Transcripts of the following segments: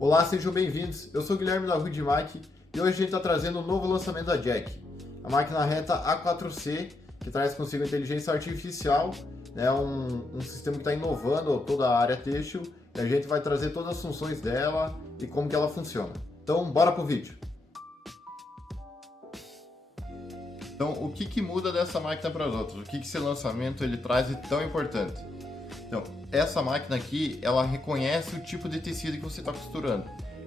Olá, sejam bem-vindos. Eu sou o Guilherme da Rudimac e hoje a gente está trazendo um novo lançamento da Jack, a máquina reta A4C, que traz consigo inteligência artificial, né, um sistema que está inovando toda a área têxtil, e a gente vai trazer todas as funções dela e como que ela funciona. Então, bora pro vídeo. Então, o que muda dessa máquina para as outras? O que esse lançamento ele traz de tão importante? Então, essa máquina aqui, ela reconhece o tipo de tecido que você está costurando,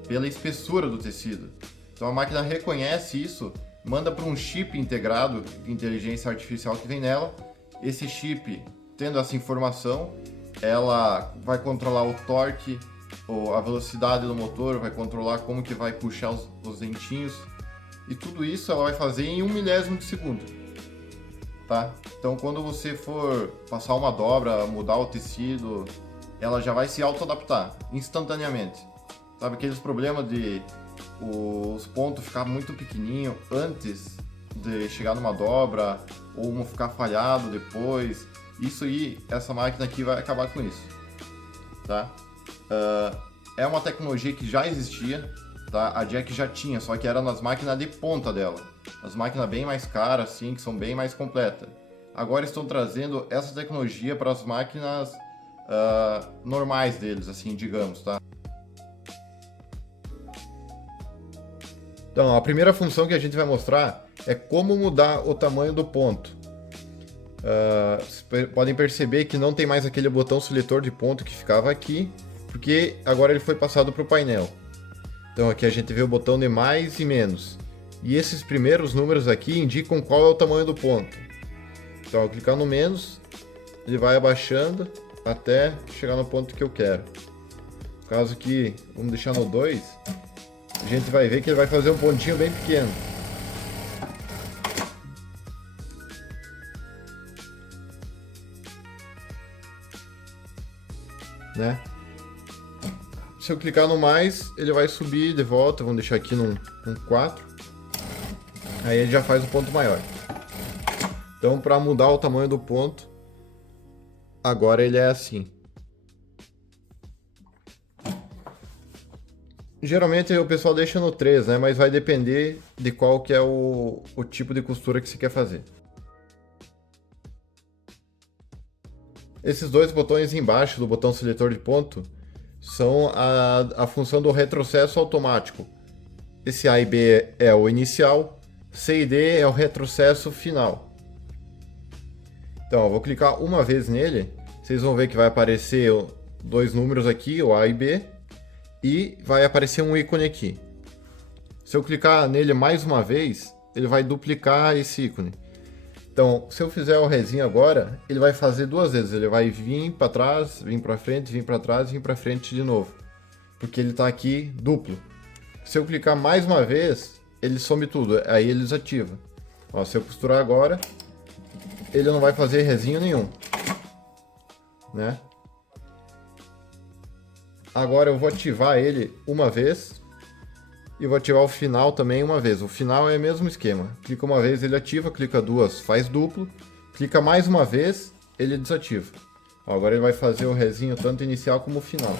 pela espessura do tecido. Então, a máquina reconhece isso, manda para um chip integrado de inteligência artificial que vem nela. Esse chip, tendo essa informação, ela vai controlar o torque, ou a velocidade do motor, vai controlar como que vai puxar os dentinhos. E tudo isso ela vai fazer em 1 milésimo de segundo. Tá? Então, quando você for passar uma dobra, mudar o tecido, ela já vai se auto-adaptar instantaneamente. Sabe aqueles problemas de os pontos ficar muito pequenininho antes de chegar numa dobra ou um ficar falhado depois? Isso aí, essa máquina aqui vai acabar com isso. Tá? É uma tecnologia que já existia, tá? A Jack já tinha, só que era nas máquinas de ponta dela. As máquinas bem mais caras, assim, que são bem mais completas. Agora estão trazendo essa tecnologia para as máquinas normais deles, assim, digamos, tá? Então, a primeira função que a gente vai mostrar é como mudar o tamanho do ponto. Vocês podem perceber que não tem mais aquele botão seletor de ponto que ficava aqui, porque agora ele foi passado para o painel. Então aqui a gente vê o botão de mais e menos. E esses primeiros números aqui indicam qual é o tamanho do ponto. Então ao clicar no menos, ele vai abaixando até chegar no ponto que eu quero. No caso aqui, vamos deixar no 2, a gente vai ver que ele vai fazer um pontinho bem pequeno. Né? Se eu clicar no mais, ele vai subir de volta. Vamos deixar aqui num 4. Aí ele já faz o ponto maior. Então, para mudar o tamanho do ponto, agora ele é assim. Geralmente o pessoal deixa no 3, né? Mas vai depender de qual que é o tipo de costura que você quer fazer. Esses dois botões embaixo do botão seletor de ponto são a função do retrocesso automático. Esse A e B é o inicial, C e D é o retrocesso final. Então, eu vou clicar uma vez nele, vocês vão ver que vai aparecer dois números aqui, o A e B, e vai aparecer um ícone aqui. Se eu clicar nele mais uma vez, ele vai duplicar esse ícone. Então, se eu fizer o rezinho agora, ele vai fazer duas vezes. Ele vai vir para trás, vir para frente, vir para trás e vir para frente de novo. Porque ele está aqui duplo. Se eu clicar mais uma vez, ele some tudo. Aí ele desativa. Ó, se eu costurar agora, ele não vai fazer rezinho nenhum. Né? Agora eu vou ativar ele uma vez. E vou ativar o final também uma vez. O final é o mesmo esquema. Clica uma vez, ele ativa. Clica duas, faz duplo. Clica mais uma vez, ele desativa. Ó, agora ele vai fazer o rezinho tanto inicial como final.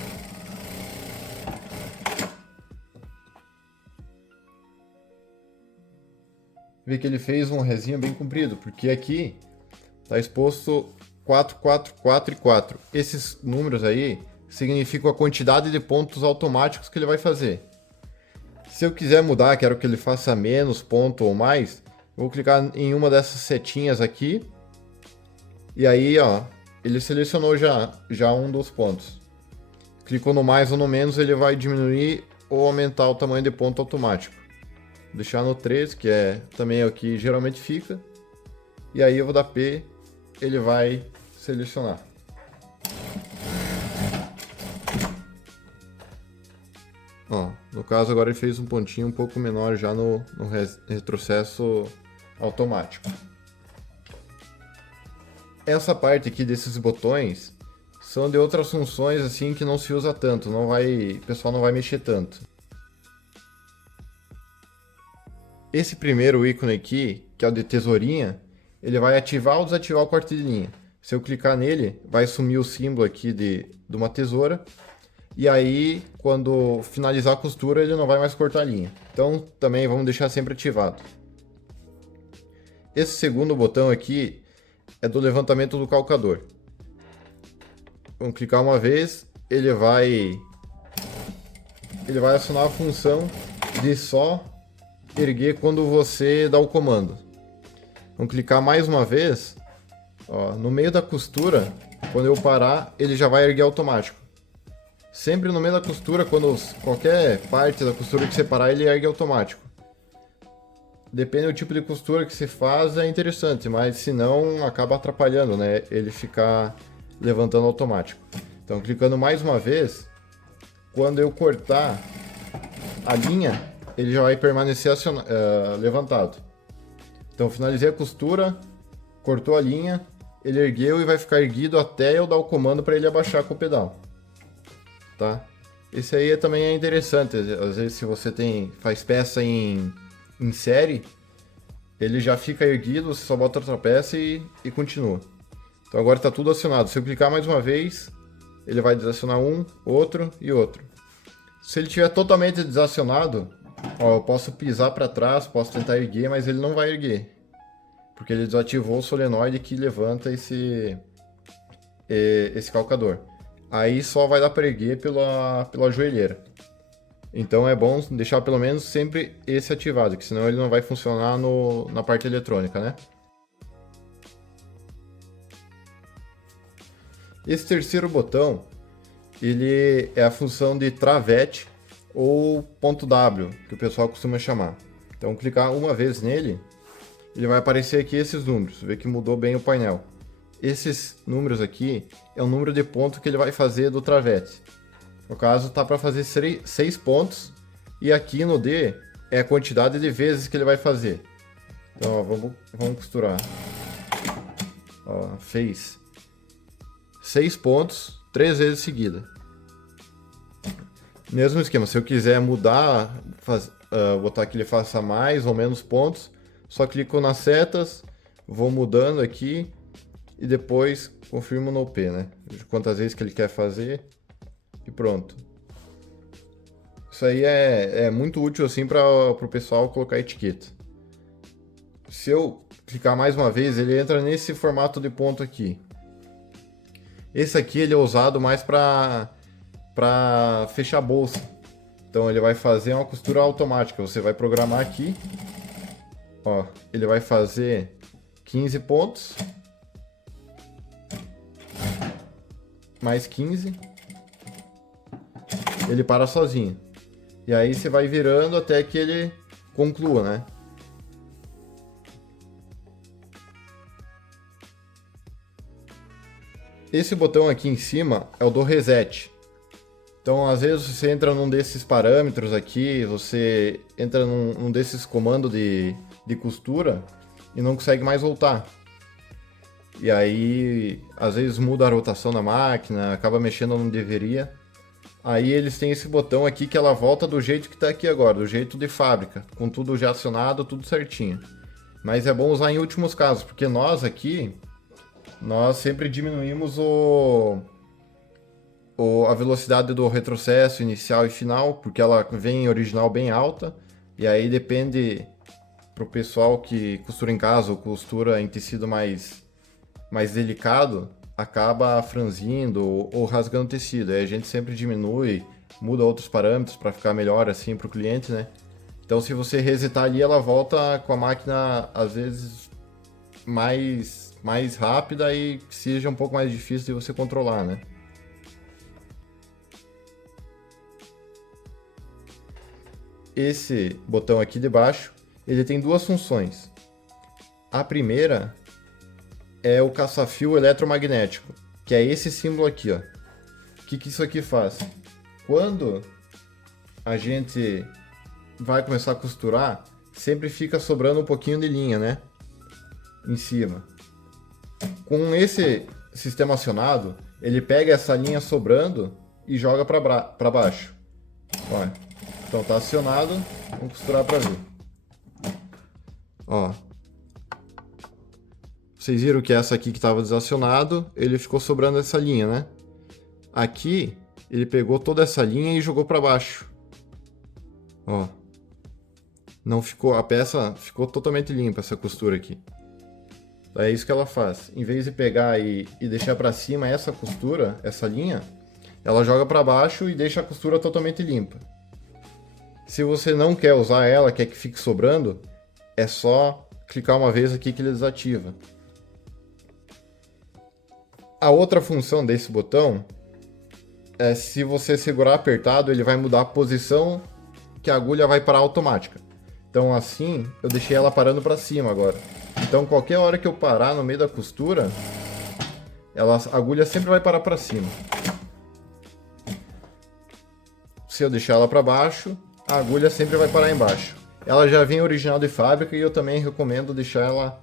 Vê que ele fez um rezinho bem comprido, porque aqui está exposto 4, 4, 4 e 4. Esses números aí significam a quantidade de pontos automáticos que ele vai fazer. Se eu quiser mudar, quero que ele faça menos ponto ou mais, vou clicar em uma dessas setinhas aqui. E aí, ó, ele selecionou já um dos pontos. Clicou no mais ou no menos, ele vai diminuir ou aumentar o tamanho de ponto automático. Vou deixar no 3, que também é o que geralmente fica. E aí eu vou dar P, ele vai selecionar. Ó, no caso agora ele fez um pontinho um pouco menor já no retrocesso automático. Essa parte aqui desses botões são de outras funções assim que não se usa tanto, o pessoal não vai mexer tanto. Esse primeiro ícone aqui, que é o de tesourinha, ele vai ativar ou desativar o corte de linha. Se eu clicar nele, vai sumir o símbolo aqui de uma tesoura. E aí, quando finalizar a costura, ele não vai mais cortar a linha. Então, também vamos deixar sempre ativado. Esse segundo botão aqui é do levantamento do calcador. Vamos clicar uma vez, ele vai acionar a função de só erguer quando você dá o comando. Vamos clicar mais uma vez, ó, no meio da costura, quando eu parar, ele já vai erguer automático. Sempre no meio da costura, quando qualquer parte da costura que você parar, ele ergue automático. Depende do tipo de costura que se faz, é interessante, mas se não, acaba atrapalhando, né? Ele ficar levantando automático. Então, clicando mais uma vez, quando eu cortar a linha, ele já vai permanecer levantado. Então, finalizei a costura, cortou a linha, ele ergueu e vai ficar erguido até eu dar o comando para ele abaixar com o pedal. Tá? Esse aí também é interessante, às vezes se você faz peça em série, ele já fica erguido, você só bota outra peça e continua. Então agora está tudo acionado. Se eu clicar mais uma vez, ele vai desacionar um, outro e outro. Se ele estiver totalmente desacionado, ó, eu posso pisar para trás, posso tentar erguer, mas ele não vai erguer. Porque ele desativou o solenoide que levanta esse calcador. Aí só vai dar para erguer pela joelheira. Então é bom deixar pelo menos sempre esse ativado, que senão ele não vai funcionar na parte eletrônica, né? Esse terceiro botão, ele é a função de travete ou ponto W, que o pessoal costuma chamar. Então clicar uma vez nele, ele vai aparecer aqui esses números, vê que mudou bem o painel. Esses números aqui é o número de ponto que ele vai fazer do travete. No caso, tá para fazer 6 pontos, e aqui no D é a quantidade de vezes que ele vai fazer. Então, ó, vamos costurar. Ó, fez 6 pontos, 3 vezes seguida. Mesmo esquema, se eu quiser mudar, botar que ele faça mais ou menos pontos, só clico nas setas, vou mudando aqui e depois confirmo no P, né? Quantas vezes que ele quer fazer e pronto. Isso aí é muito útil assim para o pessoal colocar etiqueta. Se eu clicar mais uma vez, ele entra nesse formato de ponto aqui. Esse aqui ele é usado mais para fechar a bolsa. Então ele vai fazer uma costura automática. Você vai programar aqui. Ó, ele vai fazer 15 pontos. Mais 15. Ele para sozinho. E aí você vai virando até que ele conclua, né? Esse botão aqui em cima é o do reset. Então, às vezes você entra num desses parâmetros aqui, você entra num desses comandos de costura e não consegue mais voltar. E aí, às vezes muda a rotação da máquina, acaba mexendo onde deveria. Aí eles têm esse botão aqui que ela volta do jeito que está aqui agora, do jeito de fábrica, com tudo já acionado, tudo certinho. Mas é bom usar em últimos casos, porque nós aqui, nós sempre diminuímos a velocidade do retrocesso inicial e final, porque ela vem em original bem alta, e aí depende pro pessoal que costura em casa ou costura em tecido mais delicado, acaba franzindo ou rasgando tecido. Aí a gente sempre diminui, muda outros parâmetros para ficar melhor assim para o cliente, né? Então se você resetar ali, ela volta com a máquina às vezes mais rápida e seja um pouco mais difícil de você controlar, né? Esse botão aqui de baixo, ele tem duas funções. A primeira é o caça-fio eletromagnético, que é esse símbolo aqui, ó. O que isso aqui faz? Quando a gente vai começar a costurar, sempre fica sobrando um pouquinho de linha, né? Em cima. Com esse sistema acionado, ele pega essa linha sobrando e joga para baixo. Ó, então tá acionado, vamos costurar para ver. Ó. Vocês viram que essa aqui que estava desacionado, ele ficou sobrando essa linha, né? Aqui, ele pegou toda essa linha e jogou para baixo. Ó. Não ficou, a peça ficou totalmente limpa, essa costura aqui. É isso que ela faz. Em vez de pegar e deixar para cima essa costura, essa linha, ela joga para baixo e deixa a costura totalmente limpa. Se você não quer usar ela, quer que fique sobrando, é só clicar uma vez aqui que ele desativa. A outra função desse botão é se você segurar apertado, ele vai mudar a posição que a agulha vai parar automática. Então assim, eu deixei ela parando para cima agora. Então qualquer hora que eu parar no meio da costura, a agulha sempre vai parar para cima. Se eu deixar ela para baixo, a agulha sempre vai parar embaixo. Ela já vem original de fábrica e eu também recomendo deixar ela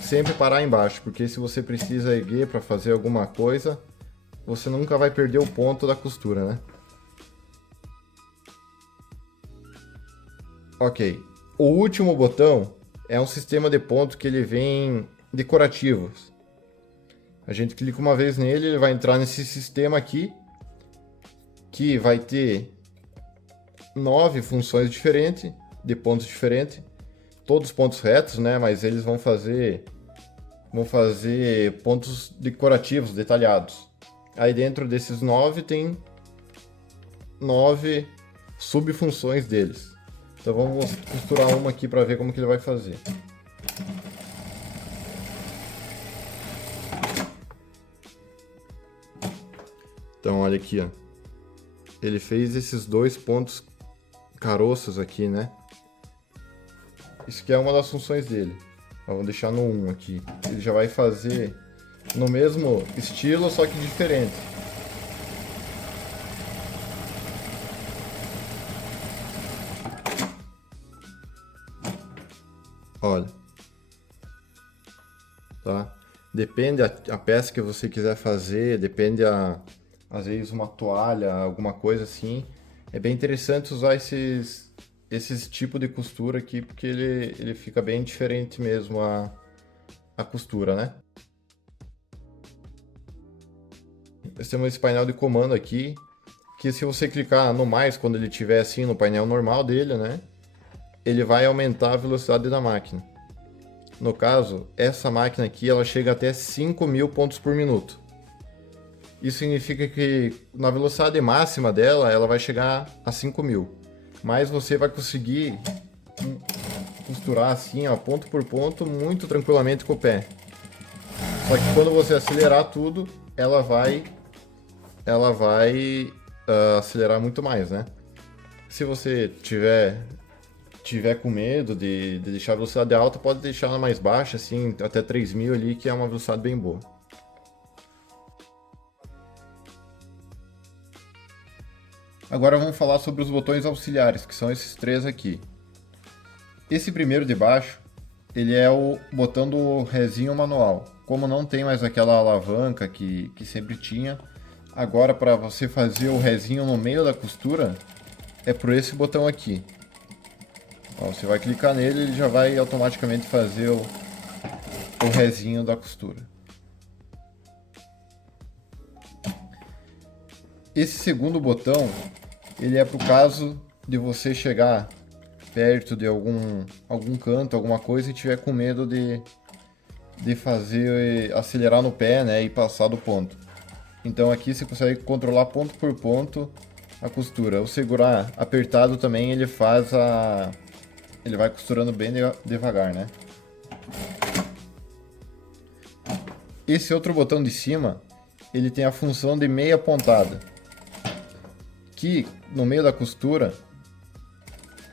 sempre parar embaixo, porque se você precisa erguer para fazer alguma coisa, você nunca vai perder o ponto da costura, né? Ok. O último botão é um sistema de ponto que ele vem decorativos. A gente clica uma vez nele, ele vai entrar nesse sistema aqui, que vai ter 9 funções diferentes, de pontos diferentes, todos pontos retos, né? Mas eles vão fazer pontos decorativos, detalhados. Aí dentro desses 9 tem 9 subfunções deles. Então vamos costurar uma aqui para ver como que ele vai fazer. Então olha aqui, ó. Ele fez esses 2 pontos caroços aqui, né? Isso aqui é uma das funções dele. Vamos deixar no 1 aqui. Ele já vai fazer no mesmo estilo, só que diferente. Olha, tá? Depende a peça que você quiser fazer, depende às vezes uma toalha, alguma coisa assim. É bem interessante usar esses tipos de costura aqui, porque ele fica bem diferente mesmo a costura, né? Nós temos esse painel de comando aqui, que se você clicar no mais quando ele estiver assim no painel normal dele, né? Ele vai aumentar a velocidade da máquina. No caso, essa máquina aqui ela chega até 5.000 pontos por minuto. Isso significa que na velocidade máxima dela, ela vai chegar a 5.000. Mas você vai conseguir costurar assim, ó, ponto por ponto, muito tranquilamente com o pé. Só que quando você acelerar tudo, ela vai acelerar muito mais, né? Se você tiver com medo de deixar a velocidade alta, pode deixar ela mais baixa, assim, até 3.000 ali, que é uma velocidade bem boa. Agora vamos falar sobre os botões auxiliares, que são esses 3 aqui. Esse primeiro de baixo, ele é o botão do rezinho manual. Como não tem mais aquela alavanca que sempre tinha, agora para você fazer o rezinho no meio da costura, é por esse botão aqui. Ó, você vai clicar nele e ele já vai automaticamente fazer o rezinho da costura. Esse segundo botão, ele é para o caso de você chegar perto de algum canto, alguma coisa e tiver com medo de fazer acelerar no pé, né, e passar do ponto. Então aqui você consegue controlar ponto por ponto a costura. O segurar apertado também ele vai costurando bem devagar, né? Esse outro botão de cima, ele tem a função de meia pontada, que no meio da costura,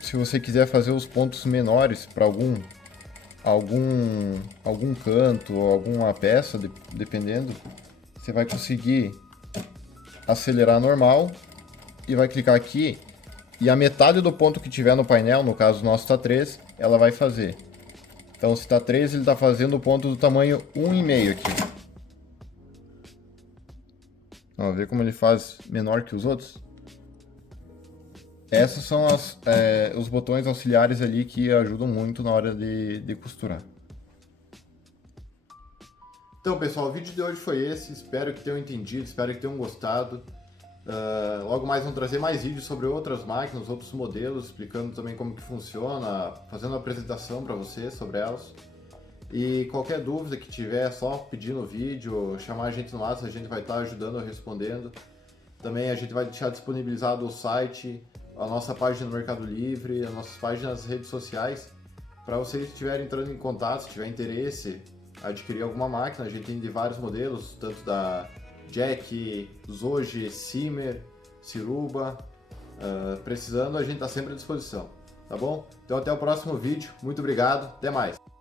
se você quiser fazer os pontos menores para algum canto ou alguma peça, dependendo, você vai conseguir acelerar normal e vai clicar aqui e a metade do ponto que tiver no painel, no caso nosso está 3, ela vai fazer. Então se está 3, ele está fazendo o ponto do tamanho 1,5 aqui. Ó, vê como ele faz menor que os outros? Essas são os botões auxiliares ali que ajudam muito na hora de costurar. Então pessoal, o vídeo de hoje foi esse, espero que tenham entendido, espero que tenham gostado. Logo mais vamos trazer mais vídeos sobre outras máquinas, outros modelos, explicando também como que funciona, fazendo uma apresentação para vocês sobre elas. E qualquer dúvida que tiver, é só pedir no vídeo, chamar a gente no WhatsApp, a gente vai estar ajudando, respondendo. Também a gente vai deixar disponibilizado o site, a nossa página no Mercado Livre, as nossas páginas nas redes sociais, para vocês que estiverem entrando em contato, se tiver interesse, adquirir alguma máquina. A gente tem de vários modelos, tanto da Jack, Zoji, Simmer, Ciruba. Precisando, a gente está sempre à disposição, tá bom? Então até o próximo vídeo, muito obrigado, até mais!